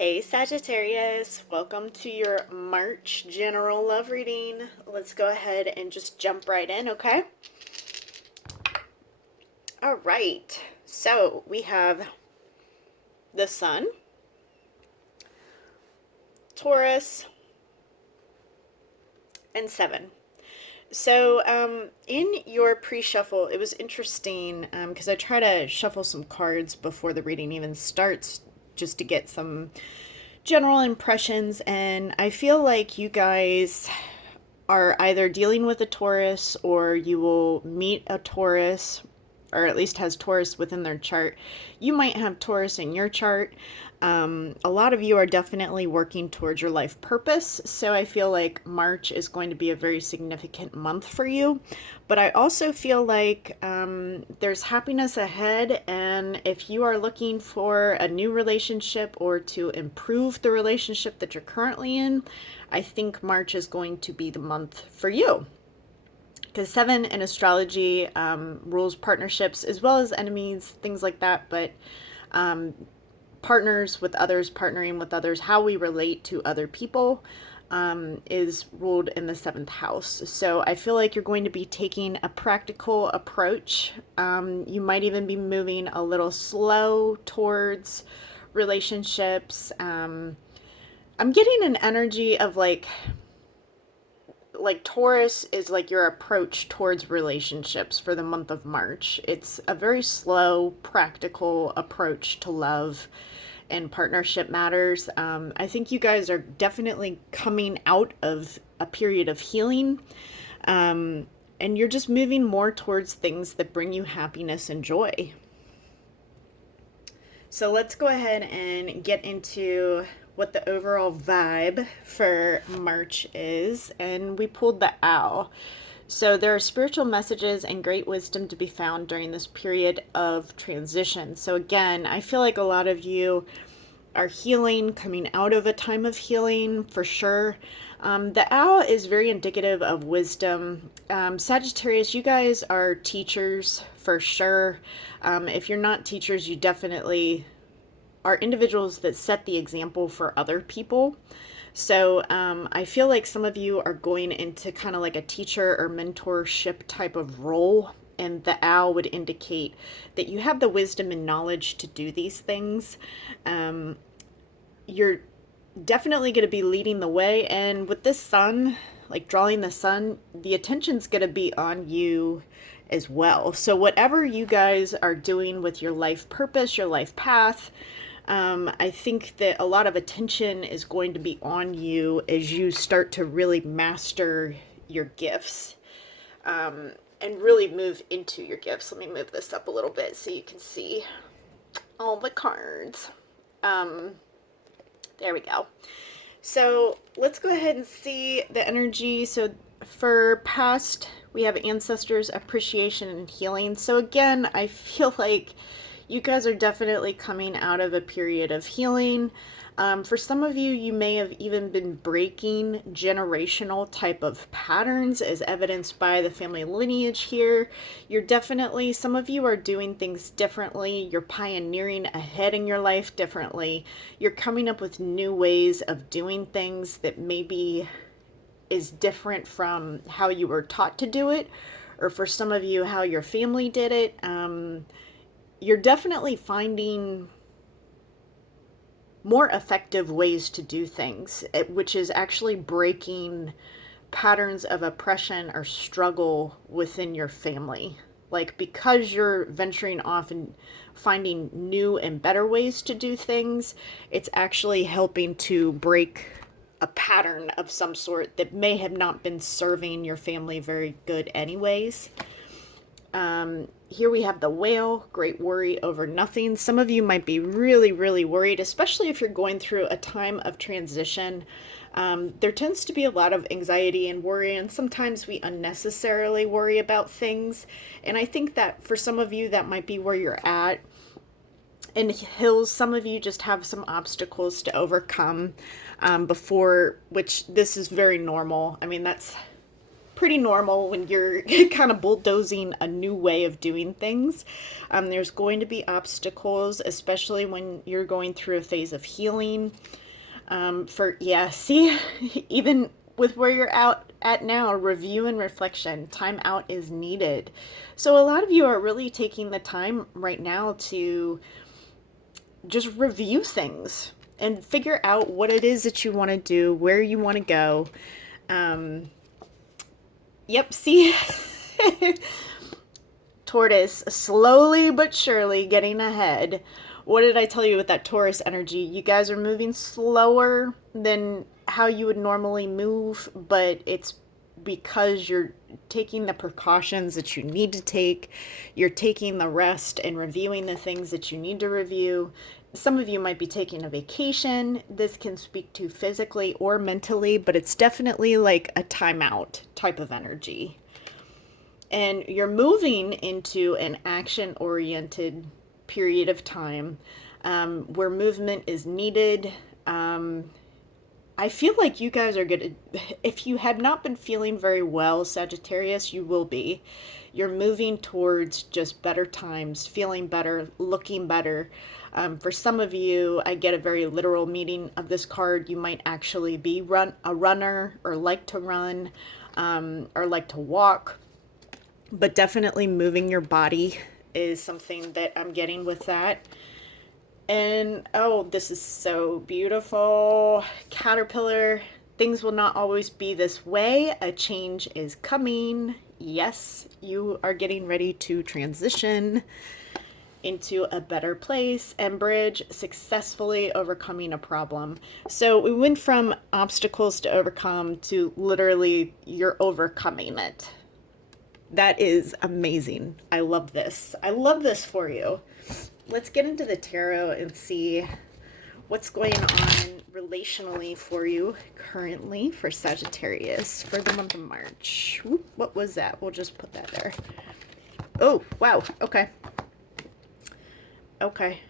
Hey Sagittarius, welcome to your March general love reading. Let's go ahead and just jump right in, okay? All right, so we have the Sun, Taurus, and 7. So in your pre-shuffle, it was interesting because I try to shuffle some cards before the reading even starts just to get some general impressions, and I feel like you guys are either dealing with a Taurus or you will meet a Taurus, or at least has Taurus within their chart. You might have Taurus in your chart. A lot of you are definitely working towards your life purpose, so I feel like March is going to be a very significant month for you. But I also feel like there's happiness ahead, and if you are looking for a new relationship or to improve the relationship that you're currently in, I think March is going to be the month for you. Because 7 in astrology rules partnerships as well as enemies, things like that, but partners with others, partnering with others, how we relate to other people is ruled in the 7th house. So I feel like you're going to be taking a practical approach. You might even be moving a little slow towards relationships. I'm getting an energy of like Taurus is like your approach towards relationships for the month of March. It's a very slow, practical approach to love and partnership matters. I think you guys are definitely coming out of a period of healing. And you're just moving more towards things that bring you happiness and joy. So let's go ahead and get into what the overall vibe for March is. And we pulled the Owl. So there are spiritual messages and great wisdom to be found during this period of transition. So again, I feel like a lot of you are healing, coming out of a time of healing for sure. The Owl is very indicative of wisdom. Sagittarius, you guys are teachers for sure. If you're not teachers, you definitely are individuals that set the example for other people. So I feel like some of you are going into kind of like a teacher or mentorship type of role, and the Owl would indicate that you have the wisdom and knowledge to do these things. You're definitely going to be leading the way, and with this Sun, like drawing the Sun, the attention's going to be on you as well. So whatever you guys are doing with your life purpose, your life path, I think that a lot of attention is going to be on you as you start to really master your gifts and really move into your gifts. Let me move this up a little bit so you can see all the cards. There we go. So let's go ahead and see the energy. So for past, we have ancestors, appreciation, and healing. So again, I feel like you guys are definitely coming out of a period of healing. For some of you, you may have even been breaking generational type of patterns as evidenced by the family lineage here. You're definitely, some of you are doing things differently. You're pioneering ahead in your life differently. You're coming up with new ways of doing things that maybe is different from how you were taught to do it, or for some of you, how your family did it. You're definitely finding more effective ways to do things, which is actually breaking patterns of oppression or struggle within your family. Like, because you're venturing off and finding new and better ways to do things, it's actually helping to break a pattern of some sort that may have not been serving your family very good anyways. Here we have the Whale, great worry over nothing. Some of you might be really, really worried, especially if you're going through a time of transition. There tends to be a lot of anxiety and worry, and sometimes we unnecessarily worry about things. And I think that for some of you, that might be where you're at. In hills, some of you just have some obstacles to overcome before, which this is very normal. I mean, that's pretty normal when you're kind of bulldozing a new way of doing things. There's going to be obstacles, especially when you're going through a phase of healing. See, even with where you're out at now, review and reflection, time out is needed. So a lot of you are really taking the time right now to just review things and figure out what it is that you want to do, where you want to go. See, Tortoise, slowly but surely getting ahead. What did I tell you with that Taurus energy? You guys are moving slower than how you would normally move, but it's because you're taking the precautions that you need to take. You're taking the rest and reviewing the things that you need to review. Some of you might be taking a vacation. This can speak to physically or mentally, but it's definitely like a timeout type of energy. And you're moving into an action-oriented period of time where movement is needed. I feel like you guys are going to, if you had not been feeling very well, Sagittarius, you will be. You're moving towards just better times, feeling better, looking better. For some of you, I get a very literal meaning of this card. You might actually be a runner or like to run or like to walk. But definitely moving your body is something that I'm getting with that. And, oh, this is so beautiful. Caterpillar, things will not always be this way. A change is coming. Yes, you are getting ready to transition into a better place. And Bridge, successfully overcoming a problem. So we went from obstacles to overcome to literally you're overcoming it. That is amazing. I love this. I love this for you. Let's get into the tarot and see what's going on relationally for you currently for Sagittarius for the month of March. Whoop, what was that? We'll just put that there. Oh, wow. Okay. Okay.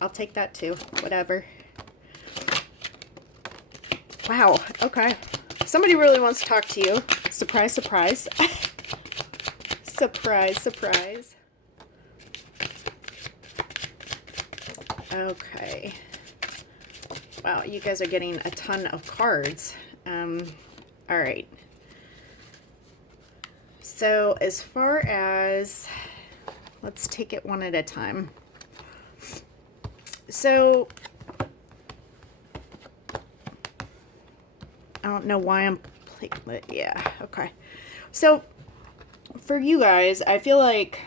I'll take that too. Whatever. Wow. Okay. Somebody really wants to talk to you. Surprise, surprise. Surprise, surprise. Okay. Wow, you guys are getting a ton of cards. All right. So as far as, let's take it one at a time. So I don't know why I'm playing, yeah, okay. So for you guys, I feel like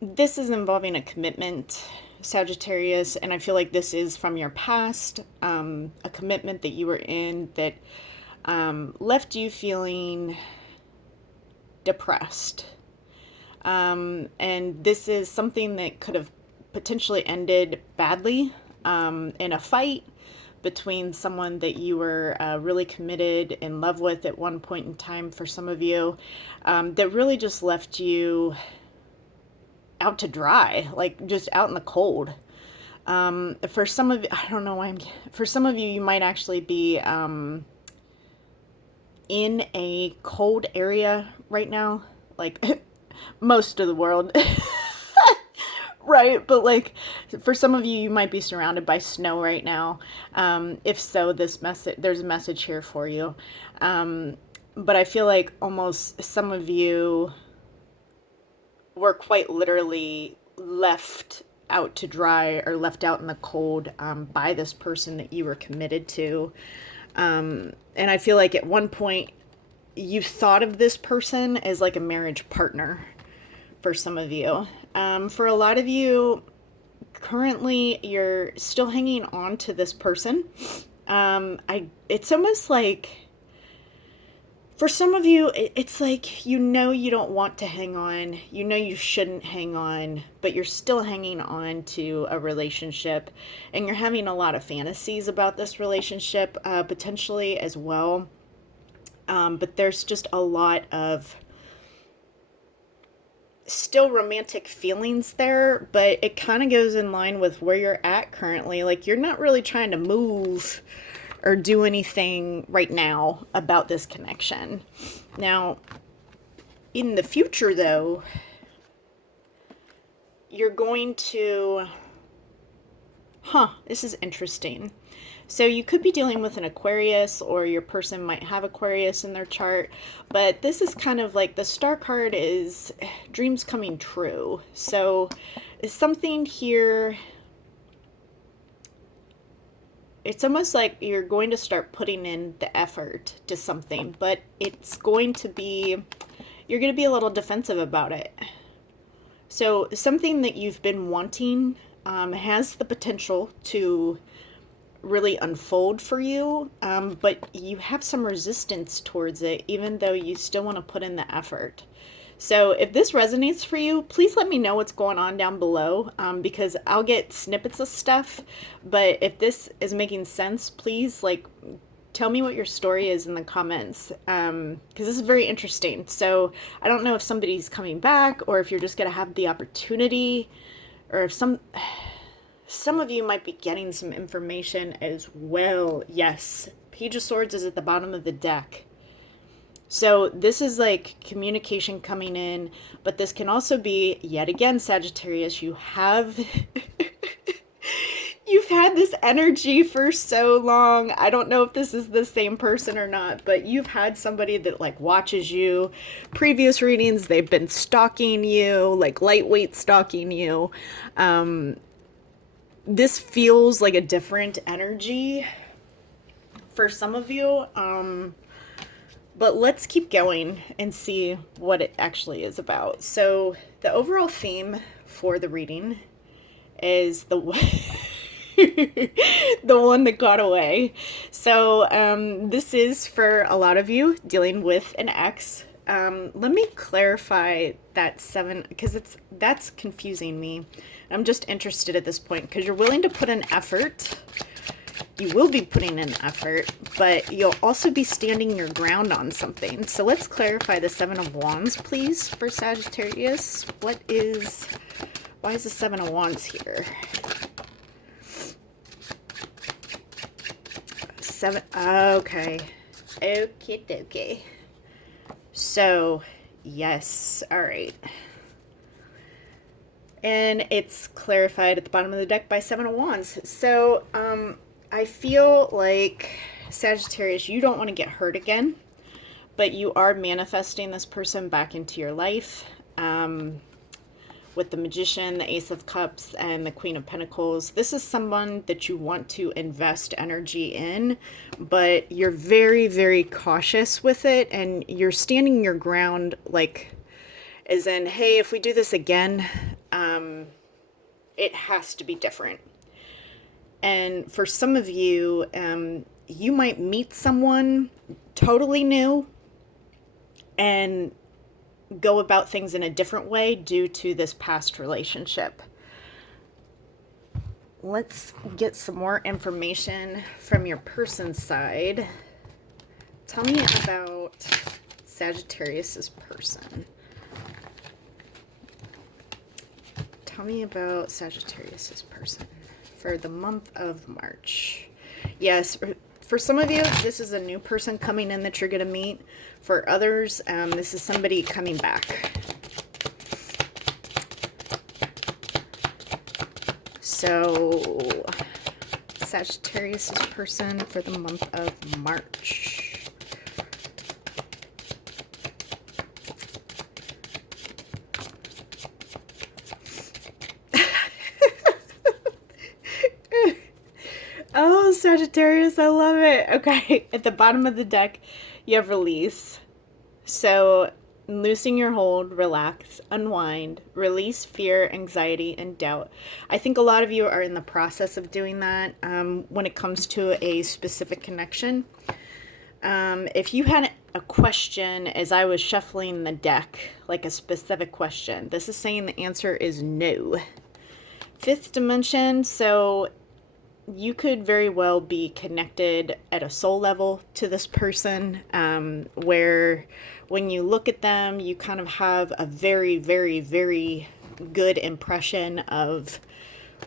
this is involving a commitment, Sagittarius, and I feel like this is from your past, a commitment that you were in that left you feeling depressed. And this is something that could have potentially ended badly in a fight between someone that you were really committed in love with at one point in time for some of you, that really just left you out to dry, like just out in the cold. For some of you, I don't know why for some of you, you might actually be in a cold area right now, like most of the world. Right, but like for some of you, you might be surrounded by snow right now. If so, there's a message here for you. But I feel like almost some of you were quite literally left out to dry or left out in the cold by this person that you were committed to. And I feel like at one point you thought of this person as like a marriage partner for some of you. For a lot of you, currently you're still hanging on to this person. It's almost like, for some of you, it's like, you don't want to hang on, you shouldn't hang on, but you're still hanging on to a relationship, and you're having a lot of fantasies about this relationship, potentially as well. But there's just a lot of still romantic feelings there, but it kind of goes in line with where you're at currently. Like, you're not really trying to move or do anything right now about this connection. Now, in the future, though, you're going to... this is interesting. So you could be dealing with an Aquarius, or your person might have Aquarius in their chart, but this is kind of like the star card is dreams coming true. So it's something here, it's almost like you're going to start putting in the effort to something, but it's going to be, you're going to be a little defensive about it. So something that you've been wanting has the potential to really unfold for you, but you have some resistance towards it, even though you still want to put in the effort. So if this resonates for you, please let me know what's going on down below, because I'll get snippets of stuff. But if this is making sense, please tell me what your story is in the comments, because this is very interesting. So I don't know if somebody's coming back, or if you're just going to have the opportunity, or if some of you might be getting some information as well. Yes, Page of Swords is at the bottom of the deck. So this is like communication coming in, but this can also be, yet again, Sagittarius, you have... You've had this energy for so long. I don't know if this is the same person or not, but you've had somebody that watches you. Previous readings, they've been stalking you, lightweight stalking you. This feels like a different energy for some of you. But let's keep going and see what it actually is about. So the overall theme for the reading is the the one that got away. So this is for a lot of you dealing with an ex. Let me clarify that 7, because that's confusing me. I'm just interested at this point, because you're willing to put an effort. You will be putting in effort, but you'll also be standing your ground on something. So let's clarify the 7 of Wands, please, for Sagittarius. Why is the 7 of Wands here? 7, okay. Okay. So, yes, all right. And it's clarified at the bottom of the deck by 7 of Wands. So, I feel like, Sagittarius, you don't want to get hurt again, but you are manifesting this person back into your life. With the Magician, the Ace of Cups, and the Queen of Pentacles. This is someone that you want to invest energy in, but you're very, very cautious with it, and you're standing your ground, as in, hey, if we do this again, it has to be different. And for some of you, you might meet someone totally new and go about things in a different way due to this past relationship. Let's get some more information from your person's side. Tell me about Sagittarius's person. Tell me about Sagittarius's person for the month of March. Yes, for some of you, this is a new person coming in that you're going to meet. For others, this is somebody coming back. So, Sagittarius's person for the month of March. Oh, Sagittarius, I love it. Okay, at the bottom of the deck, you have release. So, loosen your hold, relax, unwind, release fear, anxiety, and doubt. I think a lot of you are in the process of doing that when it comes to a specific connection. If you had a question as I was shuffling the deck, like a specific question, this is saying the answer is no. Fifth dimension, so you could very well be connected at a soul level to this person, where when you look at them, you kind of have a very, very, very good impression of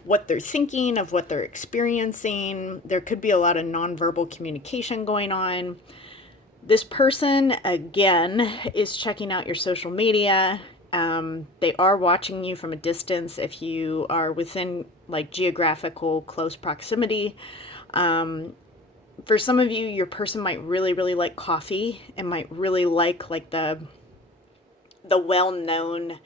what they're thinking, of what they're experiencing. There could be a lot of nonverbal communication going on. This person, again, is checking out your social media. They are watching you from a distance if you are within like geographical close proximity. For some of you, your person might really, really like coffee and might really like the well-known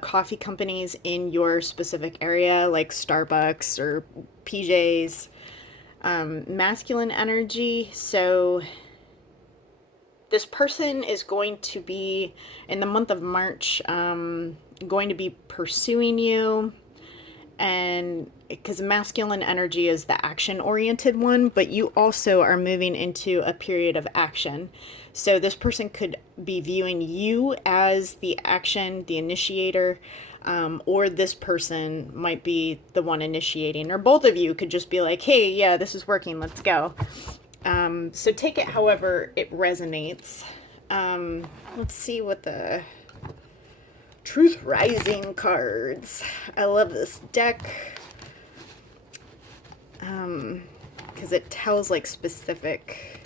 coffee companies in your specific area, like Starbucks or PJ's. Masculine energy. So this person is going to be, in the month of March, going to be pursuing you. And because masculine energy is the action-oriented one, but you also are moving into a period of action. So this person could be viewing you as the action, the initiator, or this person might be the one initiating, or both of you could just be like, hey, yeah, this is working, let's go. So take it however it resonates. Let's see what the Truth Rising cards. I love this deck because it tells like specific,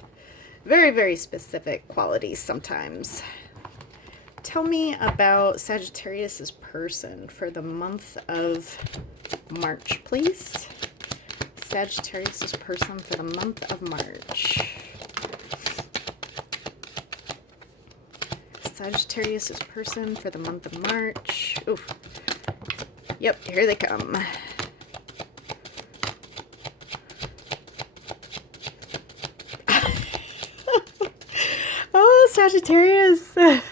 very, very specific qualities sometimes. Tell me about Sagittarius's person for the month of March, please. Sagittarius's person for the month of March. Sagittarius's person for the month of March. Oof. Yep, here they come. Oh, Sagittarius. Oh,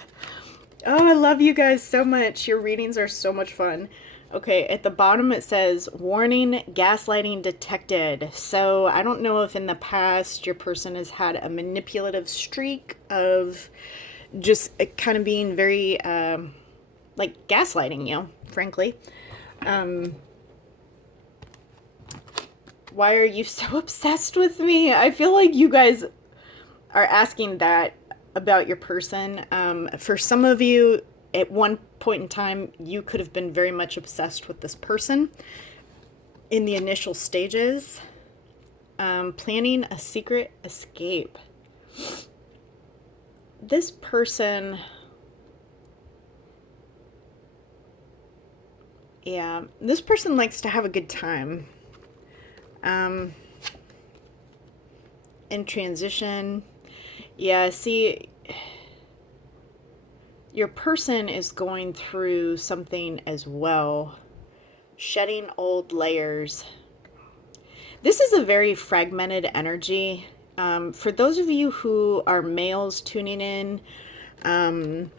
I love you guys so much. Your readings are so much fun. Okay, at the bottom it says, warning, gaslighting detected. So I don't know if in the past your person has had a manipulative streak of just kind of being very, like, gaslighting you, frankly. Why are you so obsessed with me? I feel like you guys are asking that about your person. For some of you, at one point in time, you could have been very much obsessed with this person in the initial stages. Planning a secret escape. This person, yeah, this person likes to have a good time. In transition, yeah, see, your person is going through something as well, shedding old layers. This is a very fragmented energy. For those of you who are males tuning in, I'm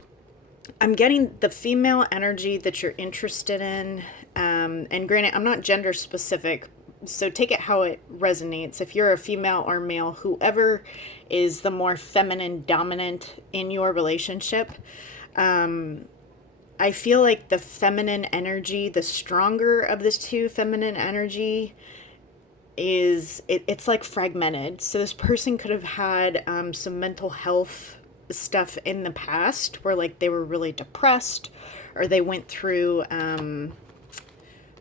getting the female energy that you're interested in. And granted, I'm not gender specific, so take it how it resonates. If you're a female or male, whoever is the more feminine dominant in your relationship, I feel like the feminine energy, the stronger of this two feminine energy, it's like fragmented. So this person could have had some mental health stuff in the past where like they were really depressed, or they went through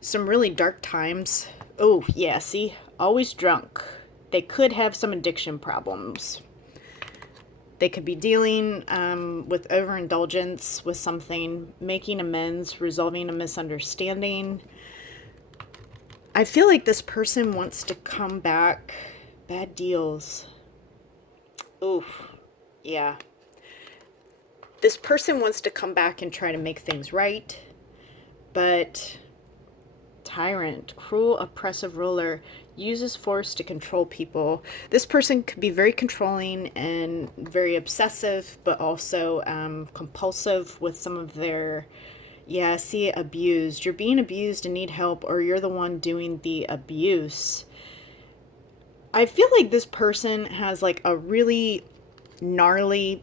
some really dark times. Oh yeah, see, always drunk. They could have some addiction problems. They could be dealing with overindulgence with something, making amends, resolving a misunderstanding. I feel like this person wants to come back. Bad deals. Oof. Yeah. This person wants to come back and try to make things right. But tyrant, cruel, oppressive ruler, uses force to control people. This person could be very controlling and very obsessive, but also compulsive with some of their... Yeah, see, abused. You're being abused and need help, or you're the one doing the abuse. I feel like this person has like a really gnarly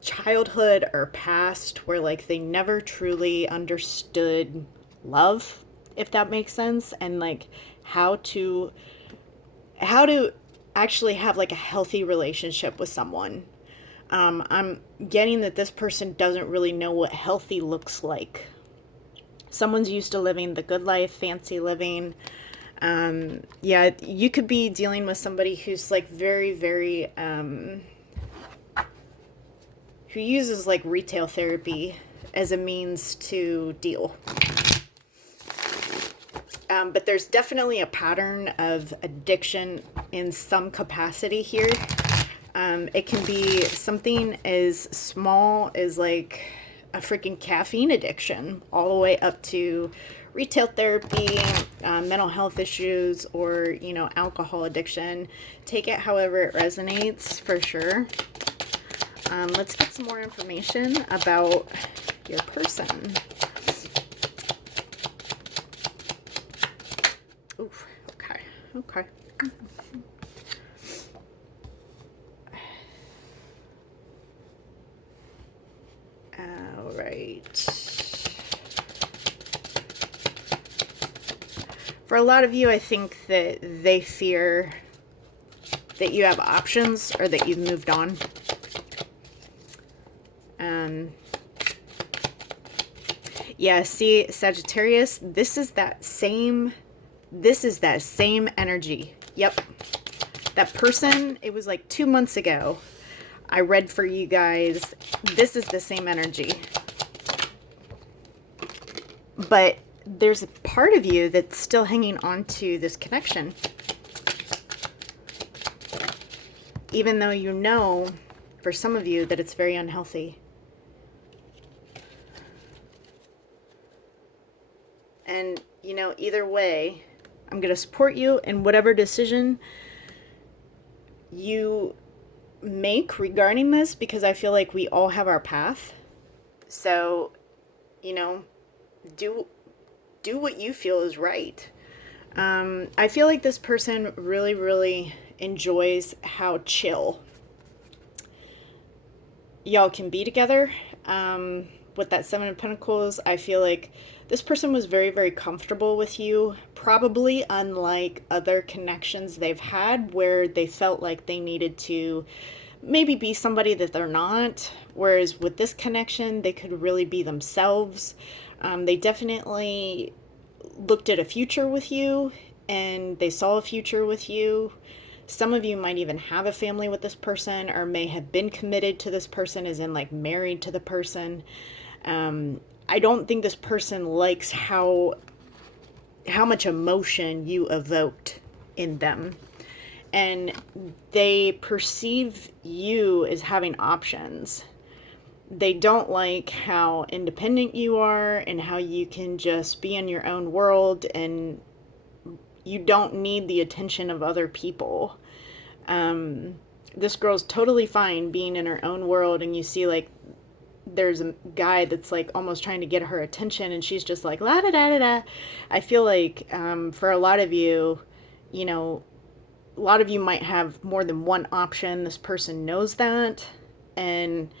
childhood or past where like they never truly understood love, if that makes sense, and like how to actually have like a healthy relationship with someone. I'm getting that this person doesn't really know what healthy looks like. Someone's used to living the good life, fancy living. Yeah, you could be dealing with somebody who's like very, very, who uses like retail therapy as a means to deal. But there's definitely a pattern of addiction in some capacity here. It can be something as small as like a freaking caffeine addiction, all the way up to retail therapy, mental health issues, or, alcohol addiction. Take it however it resonates, for sure. Let's get some more information about your person. Oof, okay. All right. For a lot of you, I think that they fear that you have options or that you've moved on. Yeah, see, Sagittarius, this is that same energy. Yep. That person, it was like 2 months ago, I read for you guys. This is the same energy. But there's a part of you that's still hanging on to this connection. Even though you know, for some of you, that it's very unhealthy. And, either way, I'm going to support you in whatever decision you make regarding this, because I feel like we all have our path. So, do what you feel is right. I feel like this person really, really enjoys how chill y'all can be together. With that Seven of Pentacles, I feel like this person was very, very comfortable with you, probably unlike other connections they've had where they felt like they needed to maybe be somebody that they're not. Whereas with this connection, they could really be themselves. They definitely looked at a future with you, and they saw a future with you. Some of you might even have a family with this person, or may have been committed to this person, as in like married to the person. I don't think this person likes how much emotion you evoked in them. And they perceive you as having options. They don't like how independent you are and how you can just be in your own world and you don't need the attention of other people. This girl's totally fine being in her own world, and you see like there's a guy that's like almost trying to get her attention, and she's just like la da da da da. I feel like for a lot of you, a lot of you might have more than one option. This person knows that, and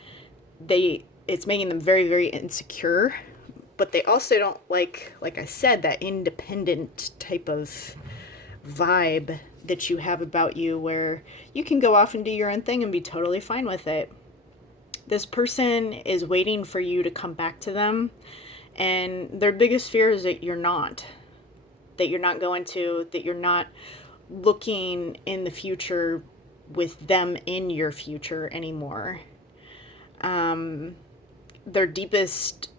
it's making them very, very insecure. But they also don't like I said, that independent type of vibe that you have about you, where you can go off and do your own thing and be totally fine with it. This person is waiting for you to come back to them, and their biggest fear is that you're not looking in the future with them in your future anymore. Their deepest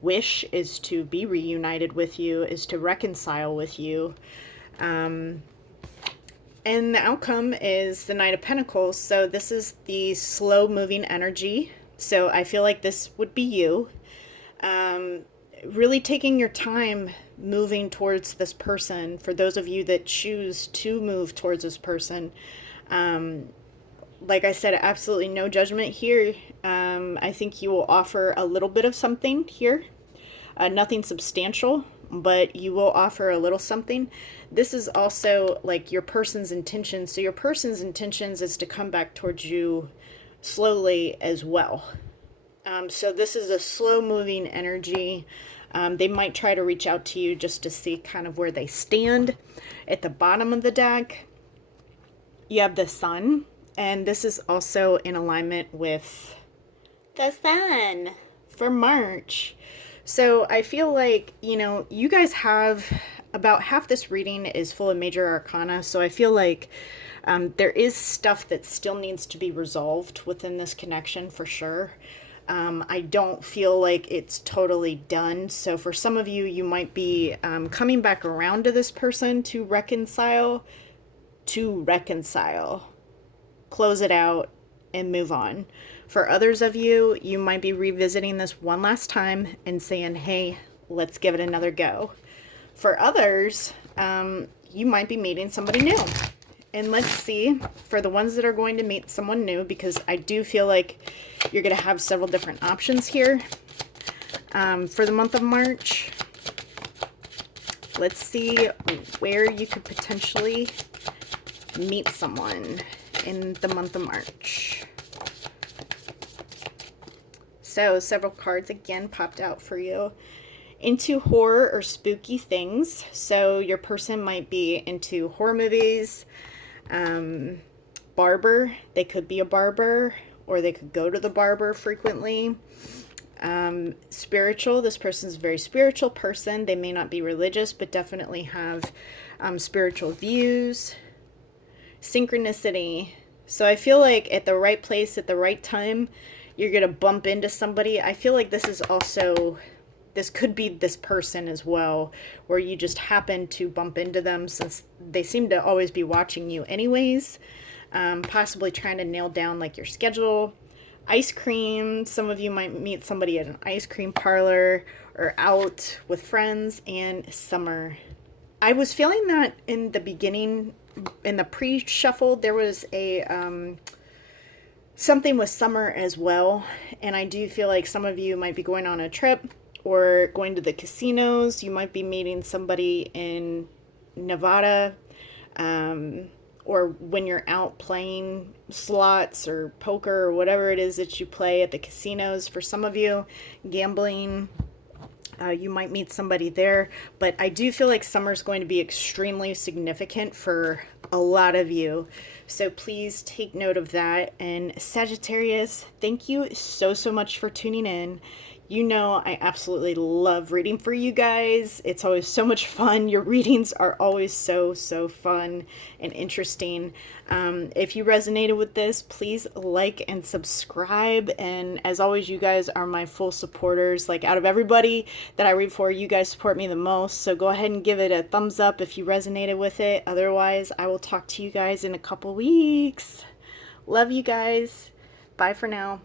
wish is to be reunited with you, is to reconcile with you. And the outcome is the Knight of Pentacles. So this is the slow moving energy. So I feel like this would be you. Really taking your time moving towards this person. For those of you that choose to move towards this person, like I said, absolutely no judgment here. I think you will offer a little bit of something here. Nothing substantial, but you will offer a little something. This is also like your person's intention. So your person's intentions is to come back towards you slowly as well. So this is a slow moving energy. They might try to reach out to you just to see kind of where they stand. At the bottom of the deck, you have the Sun, and this is also in alignment with the Sun for March. So I feel like, you guys have about half this reading is full of major arcana. So I feel like there is stuff that still needs to be resolved within this connection for sure. I don't feel like it's totally done. So for some of you, you might be coming back around to this person to reconcile, close it out, and move on. For others of you, you might be revisiting this one last time and saying, hey, let's give it another go. For others, you might be meeting somebody new. And let's see, for the ones that are going to meet someone new, because I do feel like you're going to have several different options here. For the month of March, let's see where you could potentially meet someone in the month of March. So several cards again popped out for you. Into horror or spooky things. So your person might be into horror movies. Barber. They could be a barber, or they could go to the barber frequently. Spiritual. This person's a very spiritual person. They may not be religious, but definitely have spiritual views. Synchronicity. So I feel like at the right place at the right time, you're going to bump into somebody. I feel like this could be this person as well, where you just happen to bump into them since they seem to always be watching you anyways. Possibly trying to nail down like your schedule. Ice cream. Some of you might meet somebody at an ice cream parlor or out with friends. And summer. I was feeling that in the beginning, in the pre-shuffle, there was a something with summer as well. And I do feel like some of you might be going on a trip or going to the casinos. You might be meeting somebody in Nevada, or when you're out playing slots or poker or whatever it is that you play at the casinos. For some of you, gambling, you might meet somebody there. But I do feel like summer's going to be extremely significant for a lot of you. So please take note of that. And Sagittarius, thank you so much for tuning in. You know I absolutely love reading for you guys. It's always so much fun. Your readings are always so fun and interesting. If you resonated with this, please like and subscribe. And as always, you guys are my full supporters. Like, out of everybody that I read for, you guys support me the most. So go ahead and give it a thumbs up if you resonated with it. Otherwise, I will talk to you guys in a couple weeks. Love you guys. Bye for now.